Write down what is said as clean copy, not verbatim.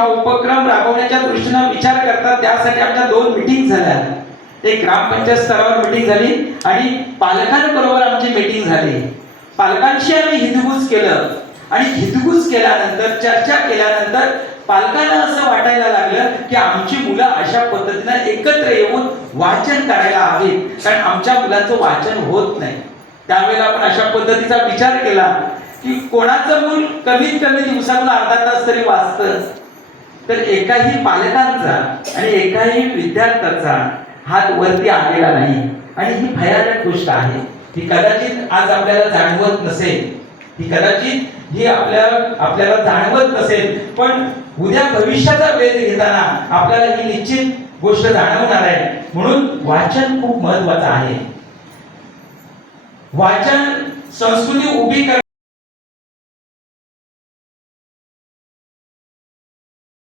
हा उपक्रम राबवण्याच्या दृष्टीने विचार करतात, त्यासाठी आमच्या 2 मीटिंग झाल्या. एक ग्रामपंचायत स्तरावर मीटिंग झाली आणि पालकांबरोबर आमची मीटिंग झाली. पालकांशी आम्ही हितगुज केलं आणि हितगुज केल्यानंतर, चर्चा केल्यानंतर पालकांना असं वाटायला लागलं की आमची मुलं अशा पद्धतीने एकत्र येऊन वाचन करायला हवीत, कारण आमच्या मुलांचं वाचन होत नाही. त्यावेळेला आपण अशा पद्धतीचा विचार केला की कोणाचं मूल कमीत कमी दिवसातून अर्धा तास तरी वाचतं. तर एकाही पालकांचा आणि एकाही विद्यार्थ्याचा हात वरती आलेला नाही आणि ही भयानक गोष्ट आहे. ही कदाचित आज आपल्याला जाणवत नसेल, ही कदाचित ही आपल्याला जाणवत नसेल, पण उद्या भविष्याचा वेध घेताना आपल्याला ही निश्चित गोष्ट जाणवणार आहे. म्हणून वाचन खूप महत्त्वाचं आहे. वाचन संस्कृती उभी करणे